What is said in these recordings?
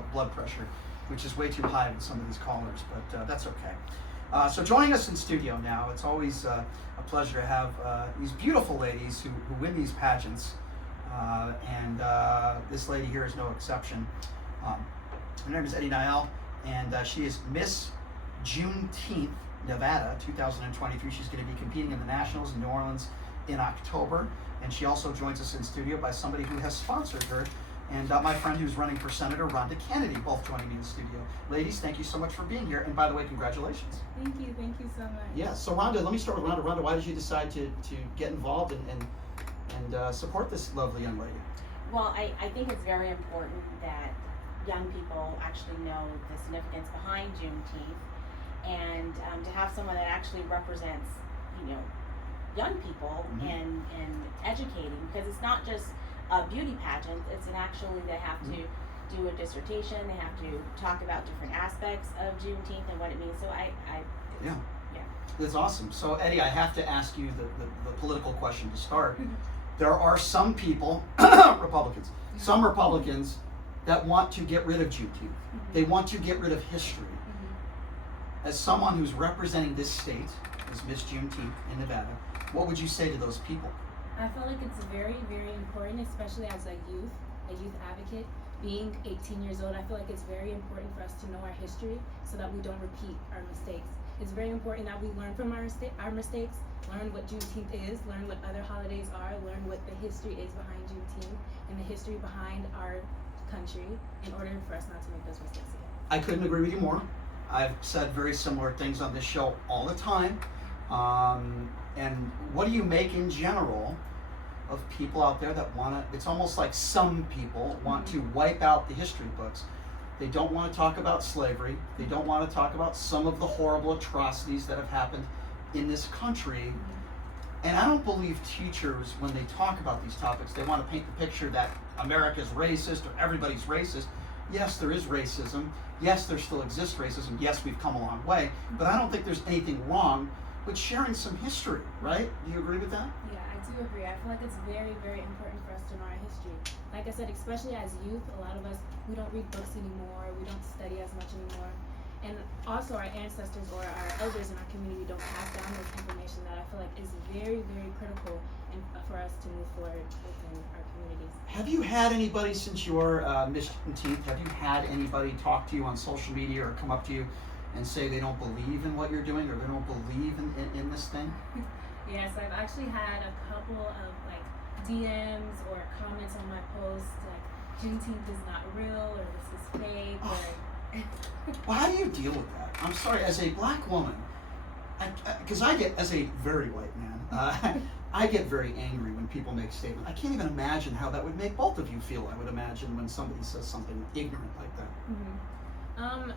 blood pressure, which is way too high with some of these callers, but that's okay. So joining us in studio now, it's always a pleasure to have these beautiful ladies who win these pageants, and this lady here is no exception. Her name is Eddye, and she is Miss Juneteenth, Nevada, 2023. She's going to be competing in the Nationals in New Orleans in October, and she also joins us in studio by somebody who has sponsored her, and my friend who's running for Senator, Rhonda Kennedy, both joining me in the studio. Ladies, thank you so much for being here, and by the way, congratulations. Thank you so much. Yeah, so Rhonda, let me start with Rhonda. Rhonda, why did you decide to get involved and support this lovely young lady? Well, I think it's very important that young people actually know the significance behind Juneteenth, and to have someone that actually represents, young people and educating, because it's not just a beauty pageant. It's they have to do a dissertation. They have to talk about different aspects of Juneteenth and what it means. So yeah. That's awesome. So Eddie, I have to ask you the political question to start. There are some people, Republicans, some Republicans that want to get rid of Juneteenth. They want to get rid of history. As someone who's representing this state, as Miss Juneteenth in Nevada, what would you say to those people? I feel like it's very, very important, especially as a youth advocate. Being 18 years old, I feel like it's very important for us to know our history so that we don't repeat our mistakes. It's very important that we learn from our mistakes, learn what Juneteenth is, learn what other holidays are, learn what the history is behind Juneteenth and the history behind our country in order for us not to make those mistakes again. I couldn't agree with you more. I've said very similar things on this show all the time. And what do you make in general of people out there that want to, it's almost like some people want to wipe out the history books. They don't want to talk about slavery. They don't want to talk about some of the horrible atrocities that have happened in this country. And I don't believe teachers, when they talk about these topics, they want to paint the picture that America's racist or everybody's racist. Yes, there is racism. Yes, there still exists racism. Yes, we've come a long way. But I don't think there's anything wrong with sharing some history, right? Do you agree with that? Yeah, I do agree. I feel like it's very, very important for us to know our history. Like I said, especially as youth, a lot of us, we don't read books anymore. We don't study as much anymore. And also our ancestors or our elders in our community don't pass down this information that I feel like is very, very critical for us to move forward within our communities. Have you had anybody since your Miss Juneteenth, have you had anybody talk to you on social media or come up to you and say they don't believe in what you're doing or they don't believe in this thing? Yes, I've actually had a couple of DMs or comments on my post like Juneteenth is not real or this is fake or Well, how do you deal with that? I'm sorry, as a black woman, because I get, as a very white man, I get very angry when people make statements. I can't even imagine how that would make both of you feel, I would imagine, when somebody says something ignorant like that.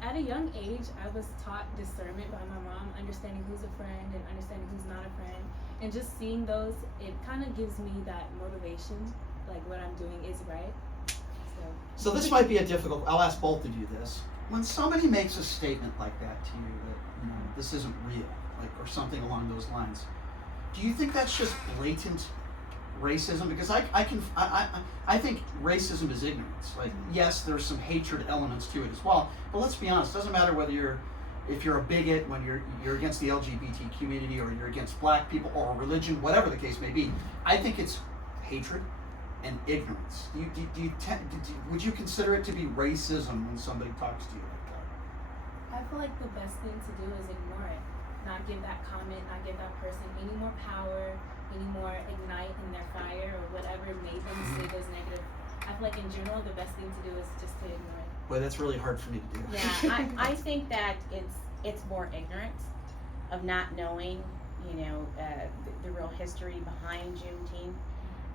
At a young age, I was taught discernment by my mom, understanding who's a friend and understanding who's not a friend. And just seeing those, it kind of gives me that motivation, like what I'm doing is right. So this might be a difficult, I'll ask both of you this. When somebody makes a statement like that to you, that this isn't real, like, or something along those lines, do you think that's just blatant racism? Because I think racism is ignorance. Like, yes, there's some hatred elements to it as well, but let's be honest, it doesn't matter whether if you're a bigot, when you're against the LGBT community, or you're against black people, or religion, whatever the case may be. I think it's hatred and ignorance. Would you consider it to be racism when somebody talks to you like that? I feel like the best thing to do is ignore it. Not give that comment, not give that person any more power, any more ignite in their fire, or whatever made them say those negative. I feel like in general, the best thing to do is just to ignore it. Boy, that's really hard for me to do. Yeah, I think that it's more ignorance of not knowing, the real history behind Juneteenth.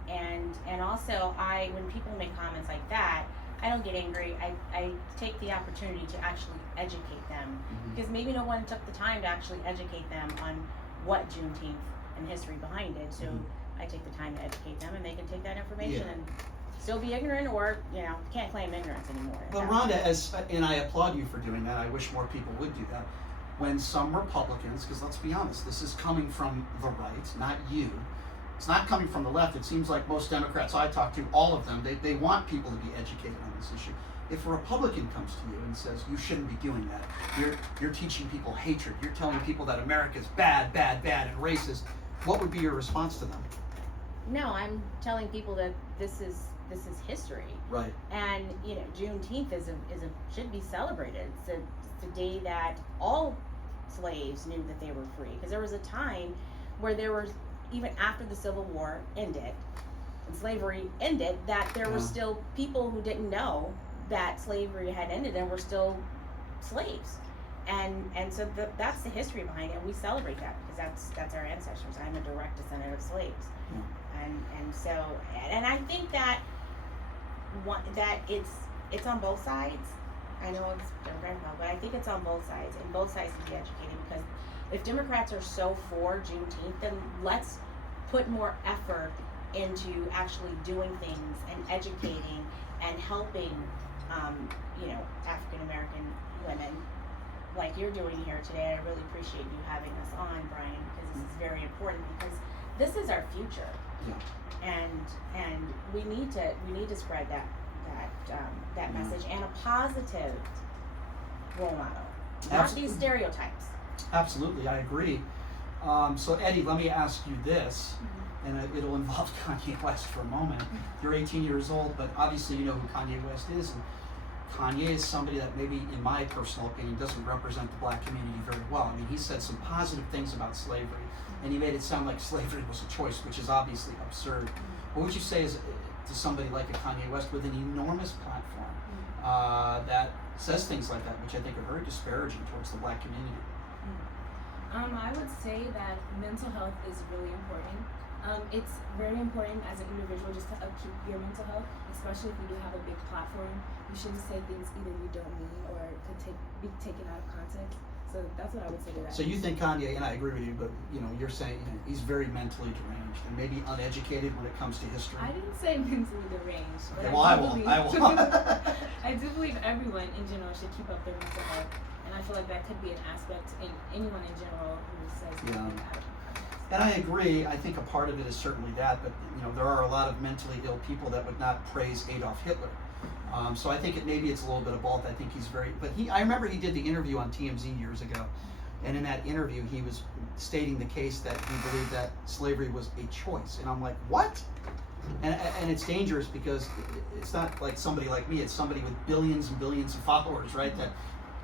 And also, when people make comments like that, I don't get angry. I take the opportunity to actually educate them, because maybe no one took the time to actually educate them on what Juneteenth and history behind it. So I take the time to educate them, and they can take that information and still be ignorant, or can't claim ignorance anymore. But Rhonda, and I applaud you for doing that. I wish more people would do that. When some Republicans, because let's be honest, this is coming from the right, not you. It's not coming from the left. It seems like most Democrats I talk to, all of them, they want people to be educated on this issue. if a Republican comes to you and says you shouldn't be doing that, you're teaching people hatred, you're telling people that America's bad, bad, bad, and racist, what would be your response to them? No, I'm telling people that this is history. Right. And you know, Juneteenth should be celebrated. It's the day that all slaves knew that they were free. Because there was a time where there was, even after the Civil War ended and slavery ended, that there were still people who didn't know that slavery had ended and were still slaves. And so that's the history behind it, and we celebrate that because that's our ancestors. I'm a direct descendant of slaves. And so I think that it's on both sides. I know it's Democrat, but I think it's on both sides, and both sides need to be educated, because if Democrats are so for Juneteenth, then let's put more effort into actually doing things and educating and helping, African American women, like you're doing here today. I really appreciate you having us on, Brian, because this is very important, because this is our future. Yeah. And we need to spread that message, and a positive role model, not these stereotypes. Absolutely, I agree. So Eddie, let me ask you this, and it'll involve Kanye West for a moment. You're 18 years old, but obviously you know who Kanye West is. And Kanye is somebody that maybe, in my personal opinion, doesn't represent the black community very well. I mean, he said some positive things about slavery, and he made it sound like slavery was a choice, which is obviously absurd. What would you say is to somebody like a Kanye West with an enormous platform that says things like that, which I think are very disparaging towards the black community? I would say that mental health is really important. It's very important as an individual just to upkeep your mental health, especially if you do have a big platform. You shouldn't say things either you don't mean or could be taken out of context. So that's what I would say to that. So you think Kanye, and I agree with you, but you're saying he's very mentally deranged and maybe uneducated when it comes to history. I didn't say mentally deranged, but Okay, well, I will. I do believe everyone in general should keep up their mental health, and I feel like that could be an aspect in anyone in general who says something out of context. And I agree. I think a part of it is certainly that, but there are a lot of mentally ill people that would not praise Adolf Hitler. So I think maybe it's a little bit of both. I think he's I remember he did the interview on TMZ years ago, and in that interview he was stating the case that he believed that slavery was a choice, and I'm like, what? And it's dangerous because it's not like somebody like me. It's somebody with billions and billions of followers, right?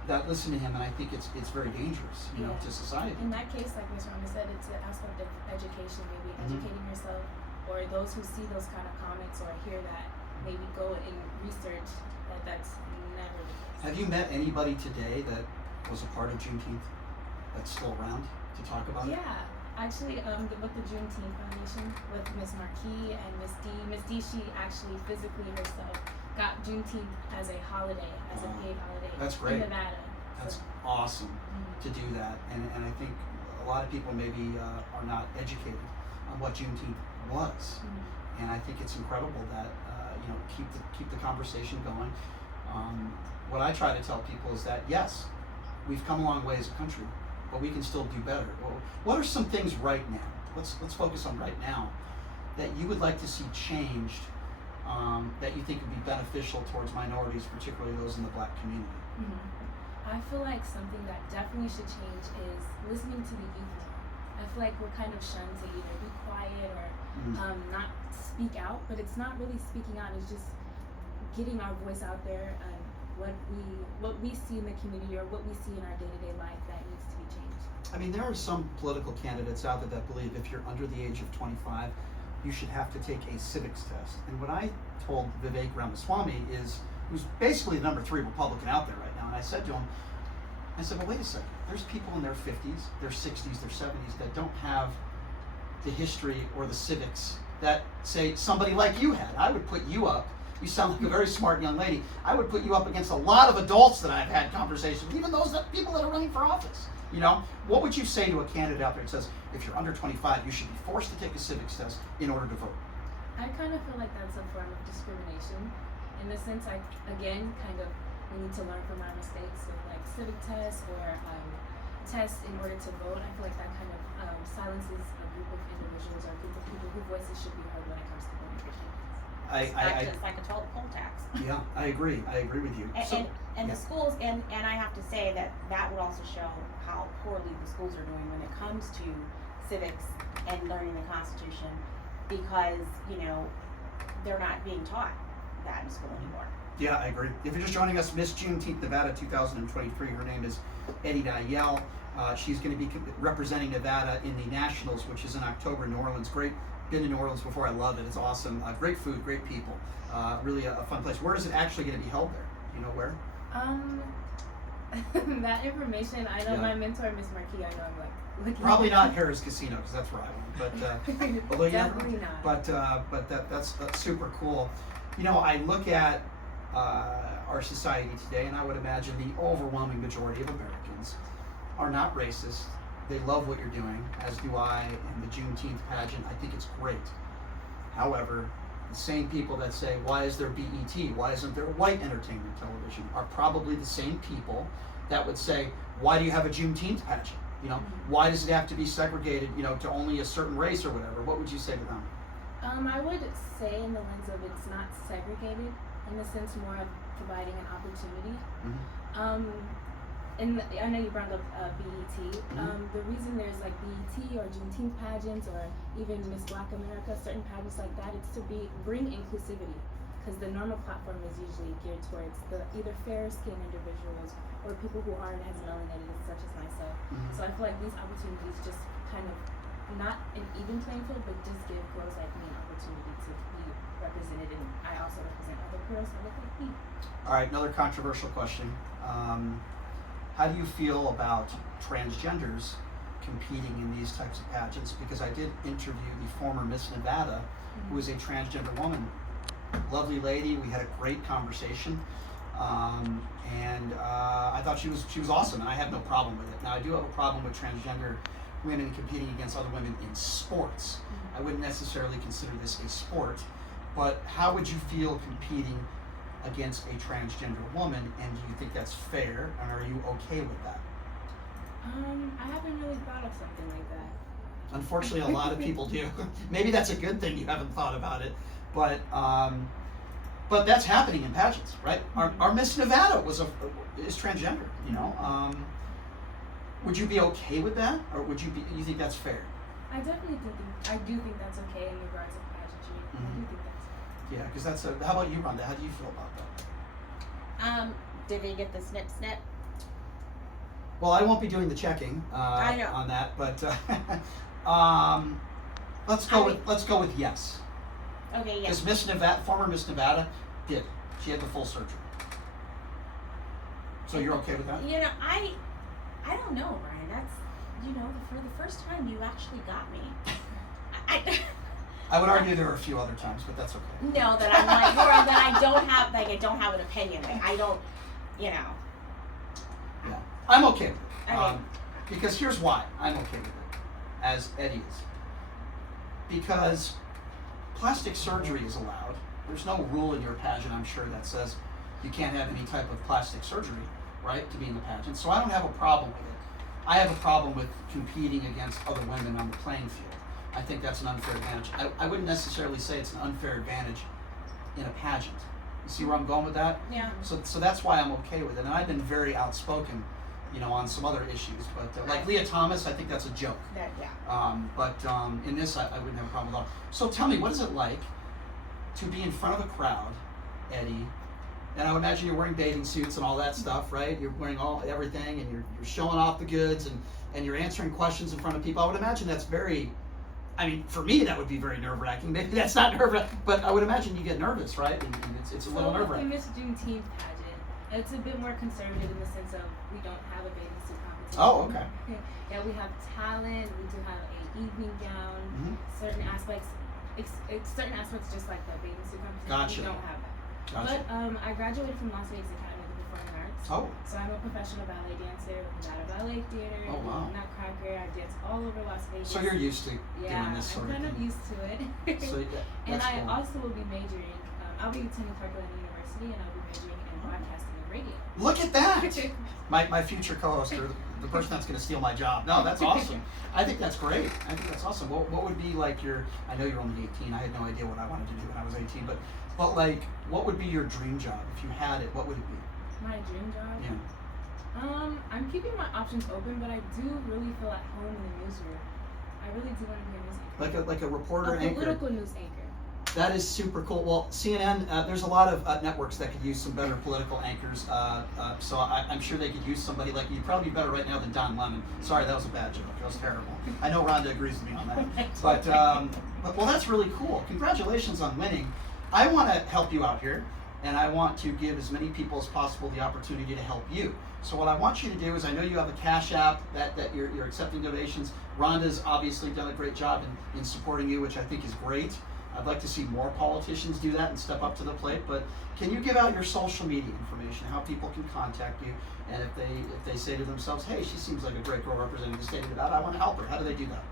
That listen to him, and I think it's very dangerous, to society. In that case, like Mr. Rama said, it's an aspect of education, maybe educating yourself, or those who see those kind of comments or hear that, maybe go and research that's never the case. Have you met anybody today that was a part of Juneteenth that's still around to talk about it? Yeah, actually, with the Juneteenth Foundation, with Miss Marquis and Miss D. Miss D, she actually physically herself got Juneteenth as a holiday, as a paid holiday. That's great. In Nevada. That's awesome to do that, and I think a lot of people maybe are not educated on what Juneteenth was, and I think it's incredible that keep the conversation going. What I try to tell people is that yes, we've come a long way as a country, but we can still do better. What are some things right now? Let's focus on right now that you would like to see changed, that you think would be beneficial towards minorities, particularly those in the black community. I feel like something that definitely should change is listening to the youth more. I feel like we're kind of shunned to either be quiet or not speak out, but it's not really speaking out, it's just getting our voice out there and what we see in the community or what we see in our day-to-day life that needs to be changed. I mean, there are some political candidates out there that believe if you're under the age of 25, you should have to take a civics test. And what I told Vivek Ramaswamy who's basically the number 3 Republican out there right now, and I said to him, well, wait a second, there's people in their 50s, their 60s, their 70s that don't have the history or the civics that, say, somebody like you had. I would put you up. You sound like a very smart young lady. I would put you up against a lot of adults that I've had conversations with, even people that are running for office. What would you say to a candidate out there that says, if you're under 25, you should be forced to take a civics test in order to vote? I kind of feel like that's a form of discrimination. In the sense, we need to learn from our mistakes with like civic tests or tests in order to vote. I feel like that kind of silences a group of individuals or a group of people whose voices should be heard when it comes to voting for candidates. It's like a total poll tax. Yeah, I agree with you. And the schools, and I have to say that would also show how poorly the schools are doing when it comes to civics and learning the Constitution, because, you know, they're not being taught that in school anymore. Yeah, I agree. If you're just joining us, Miss Juneteenth Nevada 2023, her name is Eddye. She's going to be representing Nevada in the Nationals, which is in October in New Orleans. Great. Been to New Orleans before. I love it. It's awesome. Great food, great people. Really a fun place. Where is it actually going to be held there? Do you know where? That information, I know. Yeah. My mentor, Miss Marquis, I know I'm like looking. Probably not Harris Casino, because that's where I went. But although Definitely not. But that's super cool. You know, I look at our society today, and I would imagine the overwhelming majority of Americans are not racist. They love what you're doing, as do I, and the Juneteenth pageant. I think it's great. However, the same people that say, why is there BET? Why isn't there white entertainment television? Are probably the same people that would say, why do you have a Juneteenth pageant? You know, why does it have to be segregated, you know, to only a certain race or whatever? What would you say to them? I would say in the lens of it's not segregated, in the sense more of providing an opportunity. Mm-hmm. And I know you brought up BET. The reason there's like BET or Juneteenth pageants or even Miss Black America, certain pageants like that, it's to bring inclusivity, because the normal platform is usually geared towards the either fair-skinned individuals or people who aren't as melanated such as myself. Mm-hmm. So I feel like these opportunities just kind of not an even playing field, but just give girls like me an opportunity to be represented, and I also represent other girls that look like me. All right, another controversial question. How do you feel about transgenders competing in these types of pageants? Because I did interview the former Miss Nevada, who is a transgender woman. Lovely lady. We had a great conversation, and I thought she was awesome, and I have no problem with it. Now, I do have a problem with transgender women competing against other women in sports. I wouldn't necessarily consider this a sport, but how would you feel competing against a transgender woman, and do you think that's fair, and are you okay with that? I haven't really thought of something like that. Unfortunately, a lot of people do. Maybe that's a good thing you haven't thought about it, but that's happening in pageants, right? Our Miss Nevada is transgender, you know. Would you be okay with that, or you think that's fair? I do think that's okay in regards to pageantry. I do think that's Yeah, because how about you, Rhonda? How do you feel about that? Did he get the snip? Well, I won't be doing the checking I know. on that, but let's go with yes. Okay, yes. Because former Miss Nevada did. She had the full surgery. So you're okay with that? You know, I don't know, Brian. That's, you know, for the first time you actually got me. I would argue there are a few other times, but that's okay. No, that I'm like, or that I don't have an opinion. I don't, you know. Yeah, I'm okay with it. Okay. Because here's why I'm okay with it, as Eddie is. Because plastic surgery is allowed. There's no rule in your pageant, I'm sure, that says you can't have any type of plastic surgery, right, to be in the pageant. So I don't have a problem with it. I have a problem with competing against other women on the playing field. I think that's an unfair advantage. I wouldn't necessarily say it's an unfair advantage in a pageant. You see where I'm going with that? Yeah. So that's why I'm okay with it. And I've been very outspoken, you know, on some other issues. But like Leah Thomas, I think that's a joke. But in this, I wouldn't have a problem at all. So tell me, what is it like to be in front of a crowd, Eddie? And I would imagine you're wearing bathing suits and all that stuff, right? You're wearing everything, and you're showing off the goods, and you're answering questions in front of people. I would imagine that's very, I mean, for me, that would be very nerve-wracking. Maybe that's not nerve-wracking, but I would imagine you get nervous, right? And it's a little nerve-wracking. So the Miss Juneteenth pageant, it's a bit more conservative in the sense of we don't have a bathing suit competition. Oh, okay. Yeah, we have talent. We do have an evening gown. Certain aspects just like the bathing suit competition. Gotcha. We don't have that. Gotcha. But I graduated from Las Vegas Academy of the Performing Arts. Oh. So I'm a professional ballet dancer with Nevada Ballet Theater. Oh, wow. Nutcracker. I dance all over Las Vegas. So you're used to doing this sort of thing. I'm kind of used to it. So and I cool. also will be majoring. I'll be attending Parkland University, and I'll be majoring in broadcasting and radio. Look at that. My future co-host, or the person that's going to steal my job. No, that's awesome. I think that's great. I think that's awesome. What would be like I know you're only 18. I had no idea what I wanted to do when I was 18, but like, what would be your dream job? If you had it, what would it be? My dream job? Yeah. I'm keeping my options open, but I do really feel at home in the newsroom. I really do want to be a news anchor. Like a reporter a anchor. political news anchor. That is super cool. Well, CNN, there's a lot of networks that could use some better political anchors. So I'm sure they could use somebody like you. Probably better right now than Don Lemon. Sorry, that was a bad joke. That was terrible. I know Rhonda agrees with me on that. But well, that's really cool. Congratulations on winning. I want to help you out here, and I want to give as many people as possible the opportunity to help you. So what I want you to do is, I know you have a Cash App that you're accepting donations. Rhonda's obviously done a great job in supporting you, which I think is great. I'd like to see more politicians do that and step up to the plate. But can you give out your social media information, how people can contact you, and if they say to themselves, hey, she seems like a great girl representing the state of Nevada, I want to help her. How do they do that?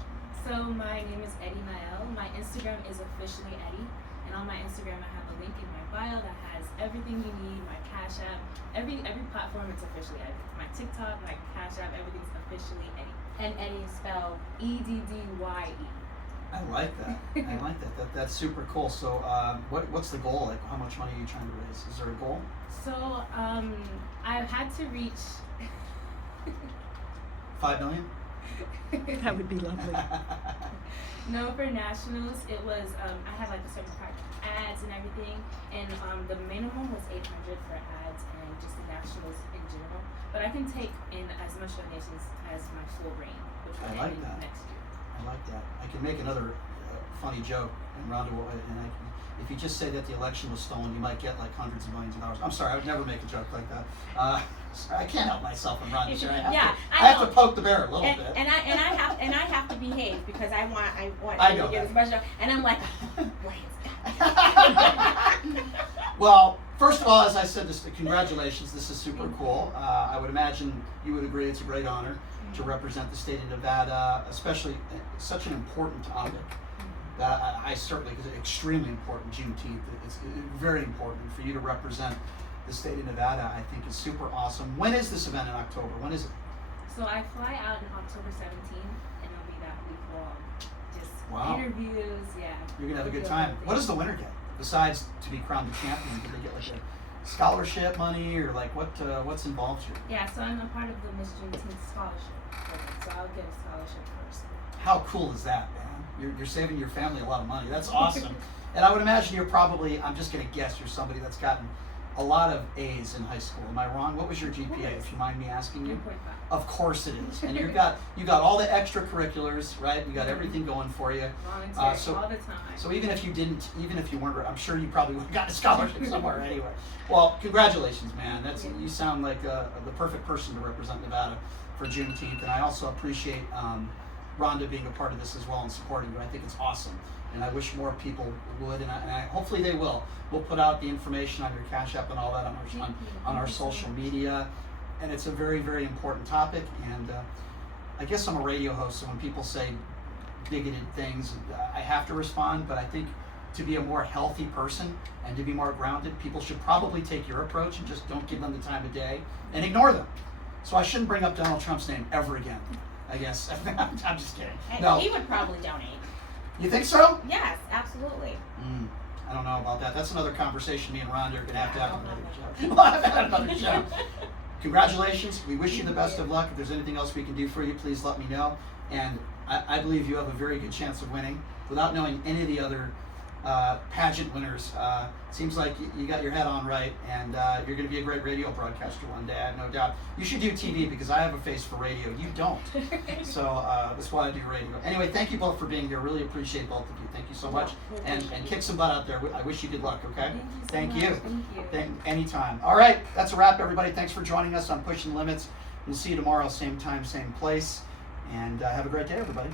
So my name is Eddie Nael. My Instagram is officially Eddie, and on my Instagram I have a link in my bio that has everything you need. My Cash App, every platform, it's officially Eddie. My TikTok, my Cash App, everything's officially Eddie. And Eddie is spelled Eddye. I like that. I like that. That's super cool. So, what's the goal? Like, how much money are you trying to raise? Is there a goal? So, I've had to reach $5 million. That would be lovely. No, for nationals, it was I had like a certain part ads and everything, and the minimum was 800 for ads and just the nationals in general. But I can take in as much donations as my full reign, which will I like end that. next year. I like that. I can make another funny joke, and Rhonda will, if you just say that the election was stolen, you might get like hundreds of millions of dollars. I'm sorry, I would never make a joke like that. I can't help myself when Rhonda's here. I have to poke the bear a little bit. And I have to behave because I want I you know to get that. as much. And I'm like, Well, first of all, as I said, congratulations. This is super cool. I would imagine you would agree it's a great honor to represent the state of Nevada, especially such an important topic. That I certainly, because it's extremely important, Juneteenth. It's very important for you to represent the state of Nevada. I think is super awesome. When is this event in October? When is it? So I fly out on October 17th, and it'll be that week long. Just Wow. interviews, yeah. You're gonna have a good time. What does the winner get besides to be crowned the champion? Do they get like a scholarship money, or like what's involved here? Yeah, so I'm a part of the Miss Juneteenth scholarship program, so I'll get a scholarship first. How cool is that, man? You're saving your family a lot of money. That's awesome. And I would imagine you're probably, I'm just gonna guess, you're somebody that's gotten a lot of A's in high school. Am I wrong? What was your GPA, if you mind me asking you? 3.5. Of course it is. And you got all the extracurriculars, right? You got everything going for you. Volunteer So- all the time. So even if you weren't, I'm sure you probably would have gotten a scholarship somewhere anyway. Well, congratulations, man. You sound like the perfect person to represent Nevada for Juneteenth, and I also appreciate Rhonda being a part of this as well and supporting you. I think it's awesome, and I wish more people would, and I hopefully they will. We'll put out the information on your Cash App and all that on our social media, and it's a very, very important topic. And I guess I'm a radio host, so when people say bigoted things, I have to respond. But I think to be a more healthy person and to be more grounded, people should probably take your approach and just don't give them the time of day and ignore them. So I shouldn't bring up Donald Trump's name ever again, I guess. I'm just kidding. No. He would probably donate. You think so? Yes, absolutely. I don't know about that. That's another conversation me and Rhonda are going to have another show. We'll have to have another show. Congratulations. We wish you the best of luck. If there's anything else we can do for you, please let me know. And I believe you have a very good chance of winning. Without knowing any of the other pageant winners, seems like you got your head on right, and you're going to be a great radio broadcaster one day, I have no doubt. You should do TV because I have a face for radio. You don't. So that's why I do radio. Anyway, thank you both for being here. Really appreciate both of you. Thank you so much. And kick some butt out there. I wish you good luck, okay? Thank you so much. Thank you. Anytime. All right, that's a wrap, everybody. Thanks for joining us on Pushing Limits. We'll see you tomorrow, same time, same place. And have a great day, everybody.